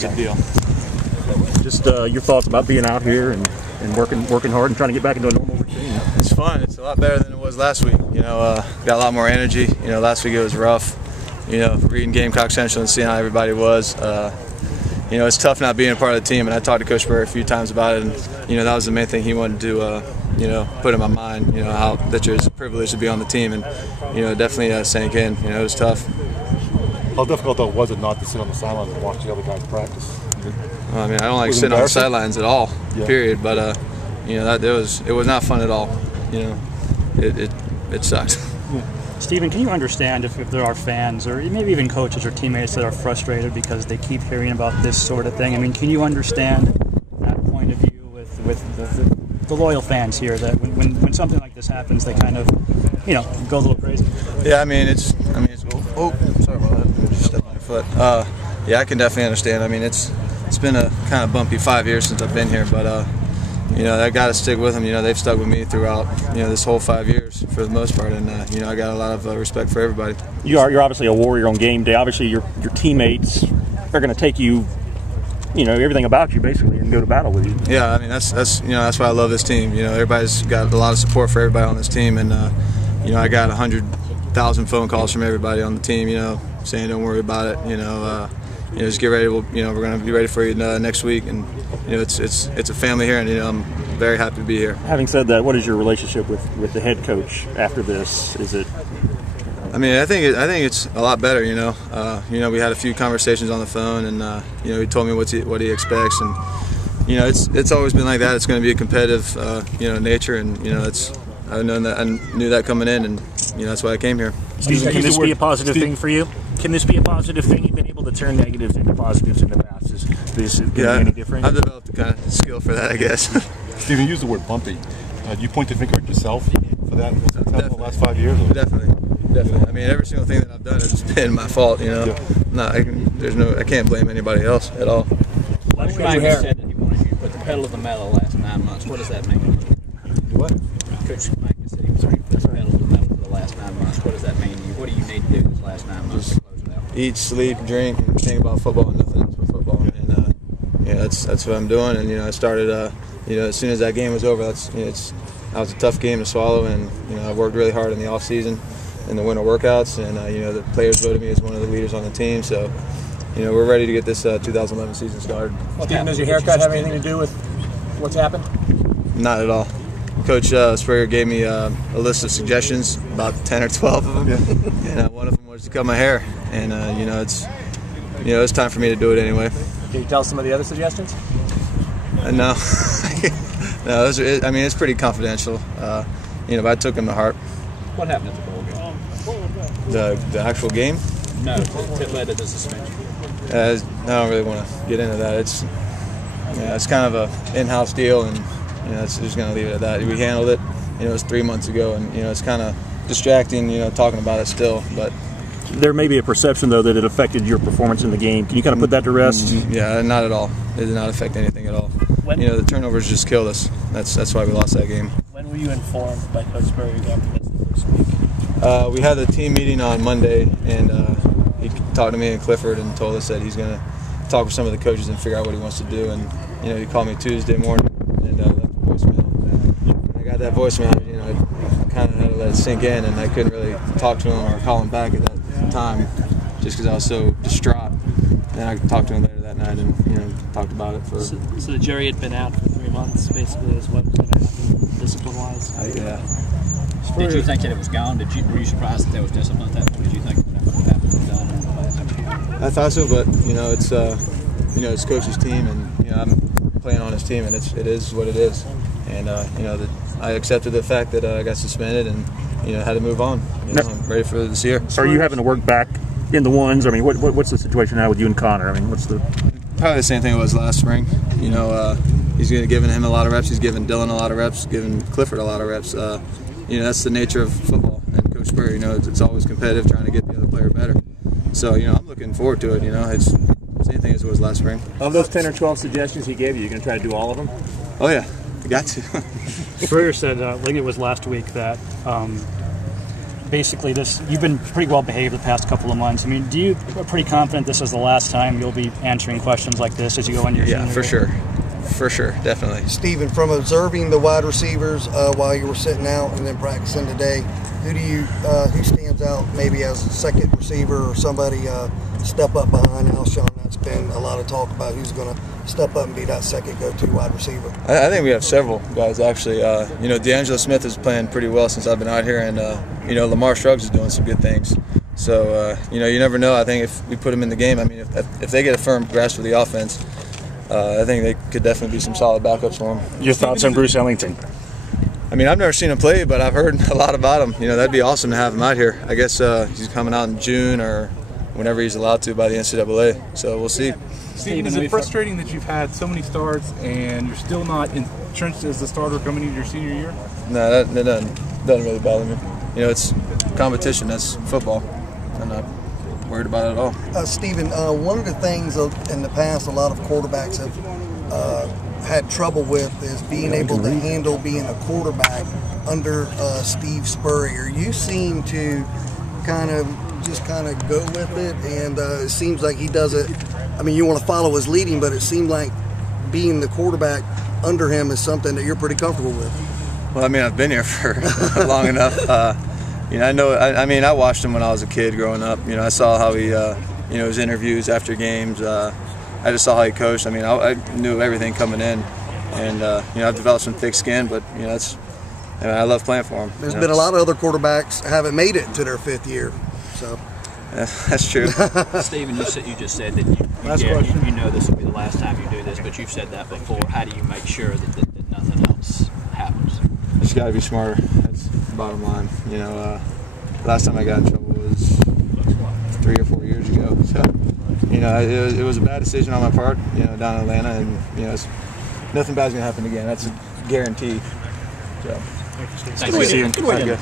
Good deal. Just your thoughts about being out here and working hard and trying to get back into a normal routine. It's fun. It's a lot better than it was last week. Got a lot more energy. Last week it was rough. Reading Gamecock Central and seeing how everybody was. It's tough not being a part of the team, and I talked to Coach Burr a few times about it, and that was the main thing he wanted to put in my mind. How that it's a privilege to be on the team, and definitely sank in. It was tough. How difficult though was it not to sit on the sidelines and watch the other guys practice? Well, I don't like sitting on the sidelines at all. Yeah. Period. But it was not fun at all. It sucked. Stephen, can you understand if there are fans or maybe even coaches or teammates that are frustrated because they keep hearing about this sort of thing? Can you understand that point of view with the loyal fans here, that when something like this happens, they kind of, go a little crazy? Yeah, it's oh, sorry about that. Just stepped on your foot. Yeah, I can definitely understand. It's been a kind of bumpy 5 years since I've been here, but I got to stick with them. They've stuck with me throughout this whole 5 years for the most part, and I got a lot of respect for everybody. You're obviously a warrior on game day. Obviously, your teammates are going to take you, everything about you basically, and go to battle with you. Yeah, that's why I love this team. Everybody's got a lot of support for everybody on this team, and I got 100,000 phone calls from everybody on the team. Saying don't worry about it. Just get ready. We're going to be ready for you next week, and it's a family here, and I'm very happy to be here. Having said that, what is your relationship with the head coach after this? Is it? I think it's a lot better. We had a few conversations on the phone, and he told me what he expects, and it's always been like that. It's going to be a competitive nature, and I knew that coming in, and that's why I came here. Stephen, can this be a positive thing for you? Can this be a positive thing? You've been able to turn negatives into positives in the past. Is this going to be any different? I've developed the kind of skill for that, I guess. Stephen, you used the word bumpy. Do you point the finger at yourself for that? What's happened in the last 5 years? Or? Definitely. Every single thing that I've done has been my fault. Yeah. I can't blame anybody else at all. Coach Schmeichel said that he wanted you to put the pedal to the metal the last 9 months. What does that mean? What? Coach Schmeichel said he was going to put the pedal to the metal for the last 9 months. What does that mean to you? What do you need to do these last 9 months to close it out? Eat, sleep, drink, and think about football and nothing else but football. And that's what I'm doing. And I started. As soon as that game was over, that was a tough game to swallow. And I worked really hard in the off season, in the winter workouts, and the players voted me as one of the leaders on the team. So we're ready to get this 2011 season started. Stephen, does your haircut have anything to do with what's happened? Not at all. Coach Sprayer gave me a list of suggestions, about 10 or 12 of them, and one of them was to cut my hair. And it's time for me to do it anyway. Can you tell some of the other suggestions? No, no. It's pretty confidential. But I took them to heart. What happened at the bowl game? The actual game? No, it led to the suspension. I don't really want to get into that. It's kind of a in-house deal, and it's just going to leave it at that. We handled it. It was 3 months ago, and it's kind of distracting, talking about it still. But there may be a perception, though, that it affected your performance in the game. Can you kind of put that to rest? Yeah, not at all. It did not affect anything at all. The turnovers just killed us. That's why we lost that game. When were you informed by Coach Burr you got to miss the first week? We had the team meeting on Monday, and he talked to me and Clifford and told us that he's going to talk with some of the coaches and figure out what he wants to do. And he called me Tuesday morning and left a voicemail. When I got that voicemail, I kind of had to let it sink in, and I couldn't really talk to him or call him back at that time, just because I was so distraught. And I talked to him later that night and talked about it for. So the jury had been out for 3 months, basically, is what was going to happen discipline-wise. Yeah. Did you think that it was gone? Were you surprised that there was discipline at that point? Did you think that would happen was done in the class? I thought so, but it's Coach's team, and I'm playing on his team, and it is what it is. And I accepted the fact that I got suspended, and had to move on. I'm ready for this year. So are you having to work back in the ones? What's the situation now with you and Connor? What's the probably the same thing it was last spring. He's giving him a lot of reps. He's giving Dylan a lot of reps. Giving Clifford a lot of reps. That's the nature of football. And Coach Spurrier, it's always competitive, trying to get the other player better. So I'm looking forward to it. It's the same thing as it was last spring. Of those 10 or 12 suggestions he gave you, you're going to try to do all of them? Oh yeah, I got to. Spurrier said, I think it was last week, that basically this, you've been pretty well behaved the past couple of months. I mean, do you are pretty confident this is the last time you'll be answering questions like this as you go into your senior for year? sure. For sure, definitely. Stephen, from observing the wide receivers while you were sitting out and then practicing today, who stands out maybe as a second receiver or somebody step up behind Alshon? That's been a lot of talk about who's going to step up and be that second go-to wide receiver. I think we have several guys actually. D'Angelo Smith is playing pretty well since I've been out here, and Lamar Scruggs is doing some good things. So you never know. I think if we put them in the game, I mean, if they get a firm grasp of the offense, I think they could definitely be some solid backups for him. Your thoughts on Bruce Ellington? I mean, I've never seen him play, but I've heard a lot about him. That'd be awesome to have him out here. I guess he's coming out in June or whenever he's allowed to by the NCAA. So we'll see. Stephen, is it frustrating that you've had so many starts and you're still not entrenched as the starter coming into your senior year? No, that doesn't really bother me. It's competition. That's football. I'm not worried about it at all. Stephen, one of the things in the past a lot of quarterbacks have had trouble with is being able to handle being a quarterback under Steve Spurrier. You seem to kind of go with it, and it seems like he does it. I mean, you want to follow his leading, but it seemed like being the quarterback under him is something that you're pretty comfortable with. Well, I mean, I've been here for long enough. I know. I watched him when I was a kid growing up. I saw how he, his interviews after games. I just saw how he coached. I mean, I knew everything coming in, and I've developed some thick skin. But I love playing for him. There's been a lot of other quarterbacks haven't made it to their fifth year, so. Yeah, that's true. Stephen, you just said that you know this will be the last time you do this, but you've said that before. How do you make sure that nothing else happens? Just got to be smarter. That's the bottom line. Last time I got in trouble was 3 or 4 years ago. So, it was a bad decision on my part. Down in Atlanta, and nothing bad's gonna happen again. That's a guarantee. So, Thank you. Good.